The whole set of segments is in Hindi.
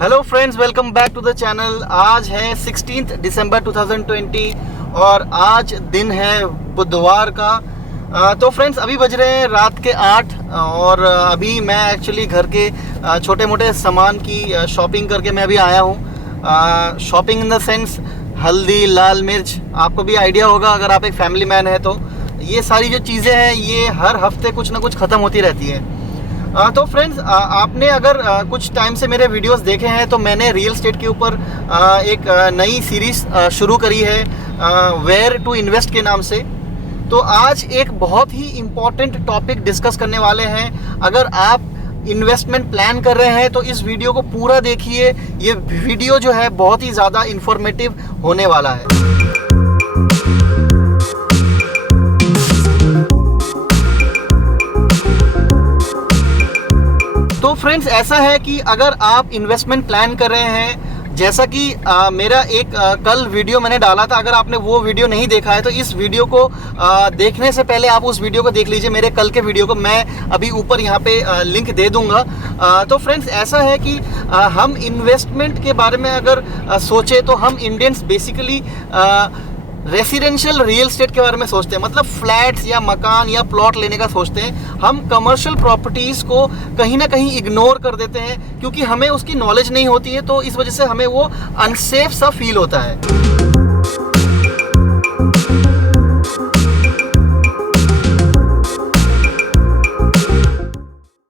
Hello friends, welcome back to the channel. आज है 16 दिसंबर 2020 और आज दिन है बुधवार का। तो फ्रेंड्स, अभी बज रहे हैं रात के 8 और अभी मैं एक्चुअली घर के छोटे मोटे सामान की शॉपिंग करके मैं अभी आया हूँ। शॉपिंग इन द सेंस हल्दी, लाल मिर्च। आपको भी आइडिया होगा अगर आप एक फैमिली मैन है तो ये सारी जो चीज़ें हैं ये हर हफ्ते कुछ ना कुछ ख़त्म होती रहती है। तो फ्रेंड्स, आपने अगर कुछ टाइम से मेरे वीडियोस देखे हैं तो मैंने रियल एस्टेट के ऊपर एक नई सीरीज़ शुरू करी है, वेयर टू इन्वेस्ट के नाम से। तो आज एक बहुत ही इम्पॉर्टेंट टॉपिक डिस्कस करने वाले हैं। अगर आप इन्वेस्टमेंट प्लान कर रहे हैं तो इस वीडियो को पूरा देखिए। ये वीडियो जो है बहुत ही ज़्यादा इन्फॉर्मेटिव होने वाला है। तो फ्रेंड्स, ऐसा है कि अगर आप इन्वेस्टमेंट प्लान कर रहे हैं, जैसा कि मेरा एक कल वीडियो मैंने डाला था, अगर आपने वो वीडियो नहीं देखा है तो इस वीडियो को देखने से पहले आप उस वीडियो को देख लीजिए। मेरे कल के वीडियो को मैं अभी ऊपर यहाँ पे लिंक दे दूंगा। तो फ्रेंड्स, ऐसा है कि हम इन्वेस्टमेंट के बारे में अगर सोचे तो हम Indians basically residential real estate के बारे में सोचते हैं, मतलब फ्लैट्स या मकान या प्लॉट लेने का सोचते हैं। हम कमर्शियल प्रॉपर्टीज़ को कहीं ना कहीं इग्नोर कर देते हैं क्योंकि हमें उसकी नॉलेज नहीं होती है, तो इस वजह से हमें वो अनसेफ सा फील होता है।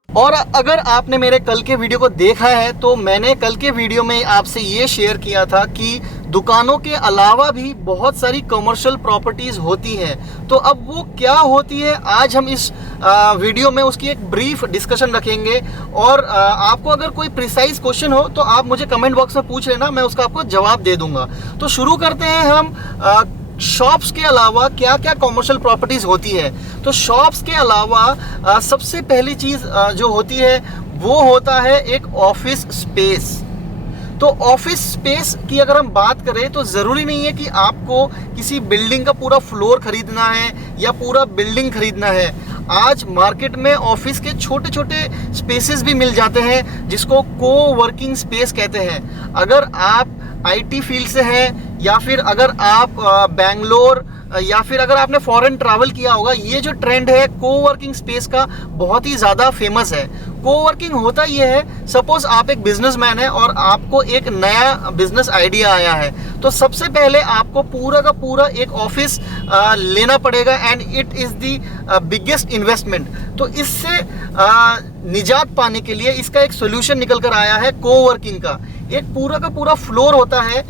और अगर आपने मेरे कल के वीडियो को देखा है तो मैंने कल के वीडियो में आपसे ये शेयर किया था कि दुकानों के अलावा भी बहुत सारी कमर्शियल प्रॉपर्टीज़ होती हैं। तो अब वो क्या होती है, आज हम इस वीडियो में उसकी एक ब्रीफ डिस्कशन रखेंगे। और आपको अगर कोई प्रिसाइज क्वेश्चन हो तो आप मुझे कमेंट बॉक्स में पूछ लेना, मैं उसका आपको जवाब दे दूंगा। तो शुरू करते हैं हम शॉप्स के अलावा क्या क्या कमर्शियल प्रॉपर्टीज़ होती है। तो शॉप्स के अलावा सबसे पहली चीज़ जो होती है वो होता है एक ऑफिस स्पेस। तो ऑफिस स्पेस की अगर हम बात करें तो ज़रूरी नहीं है कि आपको किसी बिल्डिंग का पूरा फ्लोर खरीदना है या पूरा बिल्डिंग खरीदना है। आज मार्केट में ऑफिस के छोटे छोटे स्पेसेस भी मिल जाते हैं जिसको को वर्किंग स्पेस कहते हैं। अगर आप आईटी फील्ड से हैं या फिर अगर आप बेंगलोर या फिर अगर आपने फॉरेन ट्रैवल किया होगा, ये जो ट्रेंड है कोवर्किंग स्पेस का बहुत ही ज़्यादा फेमस है। कोवर्किंग होता ये है, सपोज आप एक बिजनेसमैन है और आपको एक नया बिजनेस आइडिया आया है, तो सबसे पहले आपको पूरा का पूरा एक ऑफिस लेना पड़ेगा and it is the biggest investment. तो इससे निजात पाने के लिए इसका एक सोल्यूशन निकल कर आया है कोवर्किंग का। एक पूरा का पूरा फ्लोर होता है,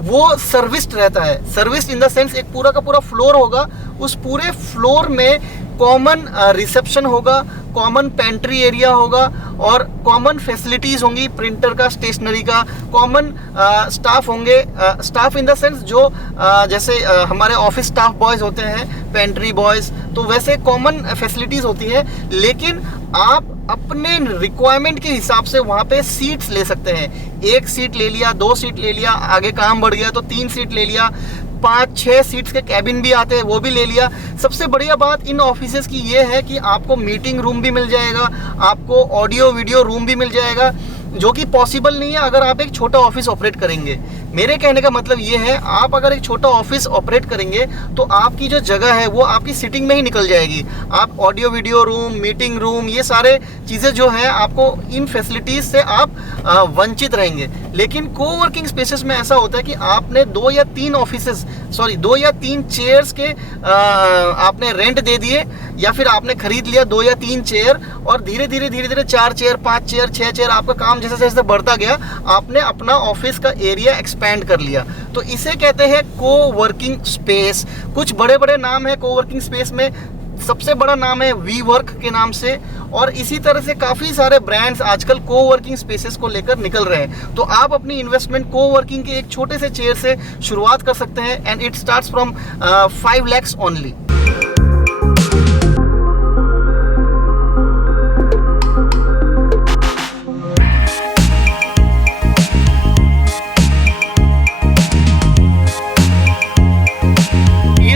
वो सर्विस्ड रहता है। सर्विस्ड इन द सेंस एक पूरा का पूरा फ्लोर होगा, उस पूरे फ्लोर में कॉमन रिसेप्शन होगा, कॉमन पेंट्री एरिया होगा और कॉमन फैसिलिटीज़ होंगी, प्रिंटर का, स्टेशनरी का, कॉमन स्टाफ होंगे। स्टाफ इन द सेंस जो जैसे हमारे ऑफिस स्टाफ बॉयज़ होते हैं, पेंट्री बॉयज़, तो वैसे कॉमन फैसिलिटीज़ होती है। लेकिन आप अपने रिक्वायरमेंट के हिसाब से वहाँ पे सीट्स ले सकते हैं। 1 सीट ले लिया, 2 सीट ले लिया, आगे काम बढ़ गया तो 3 सीट ले लिया, 5-6 सीट्स के कैबिन भी आते हैं वो भी ले लिया। सबसे बढ़िया बात इन ऑफिसेज की ये है कि आपको मीटिंग रूम भी मिल जाएगा, आपको ऑडियो वीडियो रूम भी मिल जाएगा, जो कि पॉसिबल नहीं है अगर आप एक छोटा ऑफिस ऑपरेट करेंगे। मेरे कहने का मतलब ये है, आप अगर एक छोटा ऑफिस ऑपरेट करेंगे तो आपकी जो जगह है वो आपकी सिटिंग में ही निकल जाएगी। आप audio video room, meeting room, ये सारे चीज़ें जो हैं आपको इन फैसिलिटीज़ से आप वंचित रहेंगे। लेकिन कोवर्किंग स्पेसेस में ऐसा होता है कि आपने 2 या 3 चेयर्स के आपने रेंट दे दिए या फिर आपने खरीद लिया 2 या 3 चेयर और धीरे धीरे 4 चेयर, 5 चेयर, 6 चेयर, आपका काम जैसे जैसे बढ़ता गया आपने अपना ऑफिस का एरिया एक्सपेंड कर लिया। तो इसे कहते हैं कोवर्किंग स्पेस। कुछ बड़े बड़े नाम है कोवर्किंग स्पेस में, सबसे बड़ा नाम है वी वर्क के नाम से, और इसी तरह से काफ़ी सारे ब्रांड्स आजकल कोवर्किंग स्पेसेस को लेकर निकल रहे हैं। तो आप अपनी इन्वेस्टमेंट कोवर्किंग के एक छोटे से चेयर से शुरुआत कर सकते हैं and it starts from 5 lakhs only.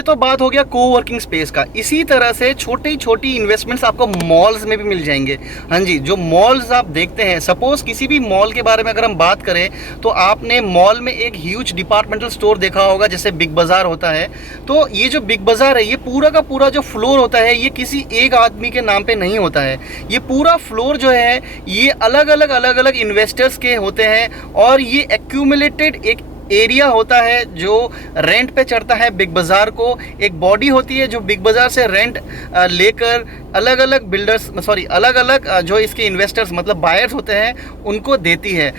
तो बात हो गया कोवर्किंग स्पेस का। इसी तरह से छोटी छोटी इन्वेस्टमेंट्स आपको मॉल्स में भी मिल जाएंगे। हाँ जी, जो मॉल्स आप देखते हैं, सपोज किसी भी मॉल के बारे में अगर हम बात करें तो आपने मॉल में एक ह्यूज डिपार्टमेंटल स्टोर देखा होगा, जैसे बिग बाज़ार होता है। तो ये जो बिग बाज़ार है, ये पूरा का पूरा जो फ्लोर होता है, ये किसी एक आदमी के नाम पे नहीं होता है। ये पूरा फ्लोर जो है ये अलग अलग इन्वेस्टर्स के होते हैं, और ये एक्यूमुलेटेड एक एरिया होता है जो रेंट पे चढ़ता है बिग बाज़ार को। एक बॉडी होती है जो बिग बाज़ार से रेंट लेकर अलग अलग जो इसके इन्वेस्टर्स मतलब बायर्स होते हैं उनको देती है।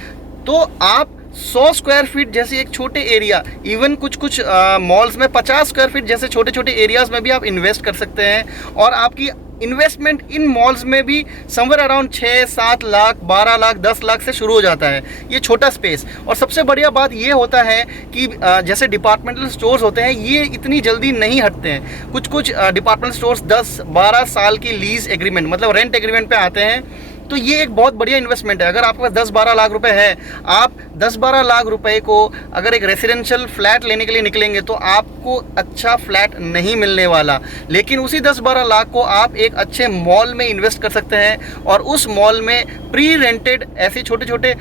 तो आप 100 स्क्वायर फीट जैसे एक छोटे एरिया, इवन कुछ मॉल्स में 50 स्क्वायर फीट जैसे छोटे छोटे एरियाज़ में भी आप इन्वेस्ट कर सकते हैं, और आपकी इन्वेस्टमेंट इन मॉल्स में भी समवेयर अराउंड 6-7 लाख, 12 लाख, 10 लाख से शुरू हो जाता है ये छोटा स्पेस। और सबसे बढ़िया बात ये होता है कि जैसे डिपार्टमेंटल स्टोर्स होते हैं, ये इतनी जल्दी नहीं हटते हैं। कुछ डिपार्टमेंटल स्टोर्स 10-12 साल की लीज एग्रीमेंट मतलब रेंट एग्रीमेंट पे आते हैं। तो ये एक बहुत बढ़िया इन्वेस्टमेंट है। अगर आपके पास 10-12 लाख रुपए है, आप 10-12 लाख रुपए को अगर एक रेसिडेंशियल फ्लैट लेने के लिए निकलेंगे तो आपको अच्छा फ्लैट नहीं मिलने वाला, लेकिन उसी 10-12 लाख को आप एक अच्छे मॉल में इन्वेस्ट कर सकते हैं, और उस मॉल में प्री रेंटेड ऐसे छोटे छोटे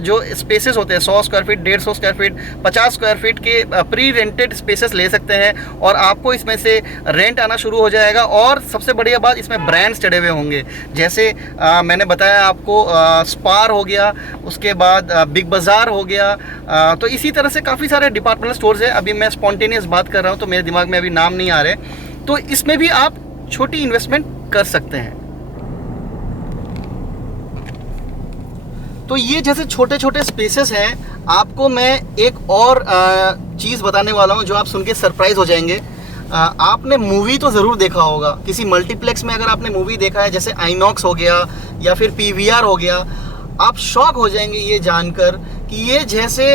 जो स्पेसेस होते हैं 100 square feet, 150 square feet, 50 square feet के प्री रेंटेड स्पेसेस ले सकते हैं, और आपको इसमें से रेंट आना शुरू हो जाएगा। और सबसे बढ़िया बात, इसमें ब्रांड्स चढ़े हुए होंगे, जैसे मैंने बताया आपको स्पार हो गया, उसके बाद बिग बाज़ार हो गया। तो इसी तरह से काफ़ी सारे डिपार्टमेंटल स्टोर्स हैं। अभी मैं स्पॉन्टेनियस बात कर रहा हूँ तो मेरे दिमाग में अभी नाम नहीं आ रहे, तो इसमें भी आप छोटी इन्वेस्टमेंट कर सकते हैं। तो ये जैसे छोटे छोटे स्पेसेस हैं, आपको मैं एक और चीज़ बताने वाला हूँ जो आप सुन के सरप्राइज हो जाएंगे। आपने मूवी तो ज़रूर देखा होगा, किसी मल्टीप्लेक्स में अगर आपने मूवी देखा है, जैसे आइनॉक्स हो गया या फिर पीवीआर हो गया, आप शॉक हो जाएंगे ये जानकर कि ये जैसे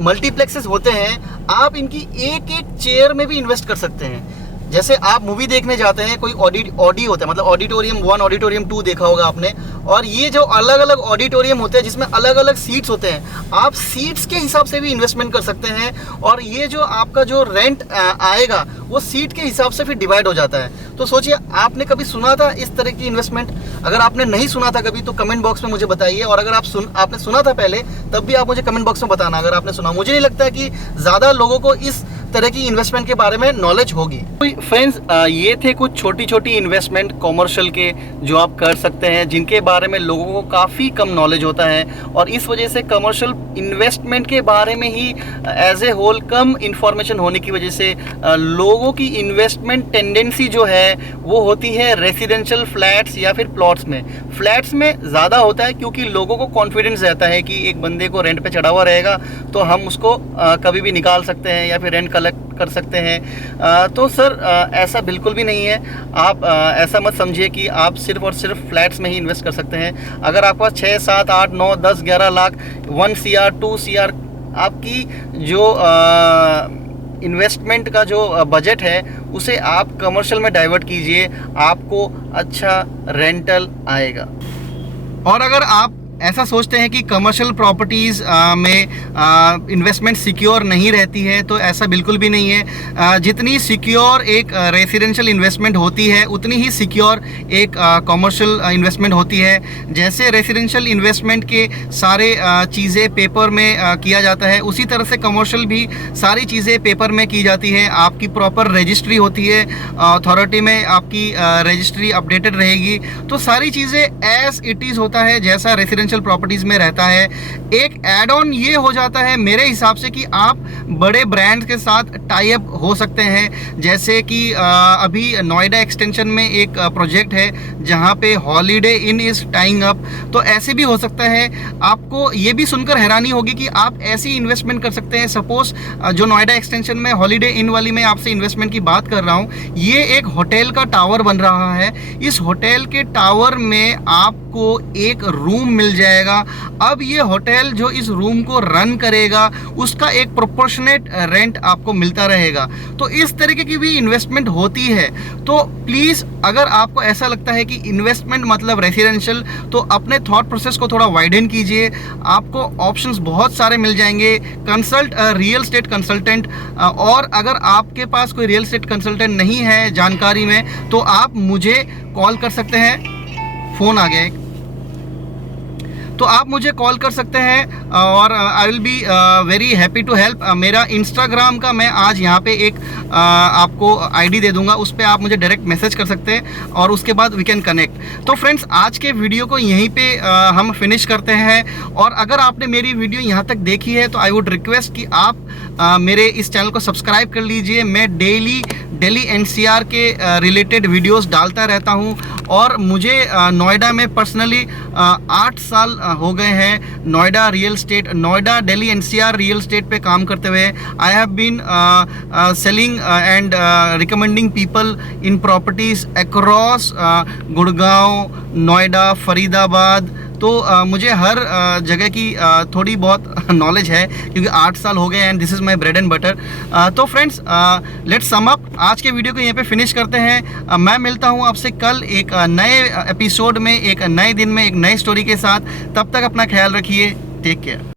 मल्टीप्लेक्सेस होते हैं, आप इनकी एक एक चेयर में भी इन्वेस्ट कर सकते हैं। जैसे आप मूवी देखने जाते हैं, कोई ऑडी होता है, मतलब ऑडिटोरियम 1, ऑडिटोरियम 2 देखा होगा आपने, और ये जो अलग अलग ऑडिटोरियम होते हैं जिसमें अलग अलग सीट्स होते हैं, आप सीट्स के हिसाब से भी इन्वेस्टमेंट कर सकते हैं, और ये जो आपका जो रेंट आएगा वो सीट के हिसाब से फिर डिवाइड हो जाता है। तो सोचिए, आपने कभी सुना था इस तरह की इन्वेस्टमेंट? अगर आपने नहीं सुना था कभी तो कमेंट बॉक्स में मुझे बताइए, और अगर आपने सुना था पहले तब भी आप मुझे कमेंट बॉक्स में बताना अगर आपने सुना। मुझे नहीं लगता कि ज़्यादा लोगों को इस तरह की इन्वेस्टमेंट के बारे में नॉलेज होगी। फ्रेंड्स, ये थे कुछ छोटी छोटी इन्वेस्टमेंट कॉमर्शियल के जो आप कर सकते हैं, जिनके बारे में लोगों को काफ़ी कम नॉलेज होता है, और इस वजह से कमर्शियल इन्वेस्टमेंट के बारे में ही एज ए होल कम इन्फॉर्मेशन होने की वजह से लोगों की इन्वेस्टमेंट टेंडेंसी जो है वो होती है रेसिडेंशियल फ्लैट्स या फिर प्लॉट्स में। फ्लैट्स में ज़्यादा होता है क्योंकि लोगों को कॉन्फिडेंस रहता है कि एक बंदे को रेंट पे चढ़ा हुआ रहेगा तो हम उसको कभी भी निकाल सकते हैं या फिर रेंट कलेक्ट कर सकते हैं। तो सर ऐसा बिल्कुल भी नहीं है। आप ऐसा मत समझिए कि आप सिर्फ और सिर्फ फ्लैट्स में ही इन्वेस्ट कर सकते हैं। अगर आपके पास 6, 7, 8, 9, 10, 11 लाख, 1 CR, 2 CR आपकी जो इन्वेस्टमेंट का जो बजट है उसे आप कमर्शियल में डाइवर्ट कीजिए, आपको अच्छा रेंटल आएगा। और अगर आप ऐसा सोचते हैं कि कमर्शियल प्रॉपर्टीज़ में इन्वेस्टमेंट सिक्योर नहीं रहती है, तो ऐसा बिल्कुल भी नहीं है। जितनी सिक्योर एक रेसिडेंशियल इन्वेस्टमेंट होती है उतनी ही सिक्योर एक कमर्शियल इन्वेस्टमेंट होती है। जैसे रेसिडेंशियल इन्वेस्टमेंट के सारे चीज़ें पेपर में किया जाता है, उसी तरह से कमर्शियल भी सारी चीज़ें पेपर में की जाती है। आपकी प्रॉपर रजिस्ट्री होती है, अथॉरिटी में आपकी रजिस्ट्री अपडेटेड रहेगी। तो सारी चीज़ें एज इट इज़ होता है जैसा रेसिडेंशियल प्रॉपर्टीज में रहता है। एक एड ऑन ये हो जाता है मेरे हिसाब से कि आप बड़े ब्रांड्स के साथ टाई अप हो सकते हैं। जैसे कि अभी नोएडा एक्सटेंशन में एक प्रोजेक्ट है जहां पे holiday in is tying up. तो ऐसे भी हो सकता है। आपको ये भी सुनकर हैरानी होगी कि आप ऐसी इन्वेस्टमेंट कर सकते हैं। सपोज जो नोएडा एक्सटेंशन में हॉलीडे इन वाली मैं आपसे इन्वेस्टमेंट की बात कर रहा हूँ, ये एक होटल का टावर बन रहा है। इस होटल के टावर में आपको आपको एक रूम मिल जाएगा। अब ये होटल जो इस रूम को रन करेगा उसका एक प्रोपोर्शनेट रेंट आपको मिलता रहेगा। तो इस तरीके की भी इन्वेस्टमेंट होती है। तो प्लीज़ अगर आपको ऐसा लगता है कि इन्वेस्टमेंट मतलब रेसिडेंशियल, तो अपने थॉट प्रोसेस को थोड़ा वाइडन कीजिए। आपको ऑप्शंस बहुत सारे मिल जाएंगे। कंसल्ट रियल स्टेट कंसल्टेंट, और अगर आपके पास कोई रियल स्टेट कंसल्टेंट नहीं है जानकारी में तो आप मुझे कॉल कर सकते हैं। फ़ोन आ गया एक, तो आप मुझे कॉल कर सकते हैं और I will be very happy to help. मेरा इंस्टाग्राम का मैं आज यहाँ पे एक आपको आईडी दे दूंगा, उस पर आप मुझे डायरेक्ट मैसेज कर सकते हैं और उसके बाद वी कैन कनेक्ट। तो फ्रेंड्स, आज के वीडियो को यहीं पे हम फिनिश करते हैं। और अगर आपने मेरी वीडियो यहाँ तक देखी है तो आई वुड रिक्वेस्ट कि आप मेरे इस चैनल को सब्सक्राइब कर लीजिए। मैं डेली दिल्ली एनसीआर के रिलेटेड वीडियोस डालता रहता हूँ। और मुझे नोएडा में पर्सनली 8 साल हो गए हैं Noida real estate, Noida Delhi NCR real estate पे काम करते हुए। I have been selling and recommending people in properties across Gurgaon, Noida, Faridabad. तो मुझे हर जगह की थोड़ी बहुत नॉलेज है क्योंकि 8 साल हो गए and this is my bread and butter. तो फ्रेंड्स, लेट्स सम अप। आज के वीडियो को यहीं पे फिनिश करते हैं। मैं मिलता हूँ आपसे कल एक नए एपिसोड में, एक नए दिन में, एक नई स्टोरी के साथ। तब तक अपना ख्याल रखिए। Take care.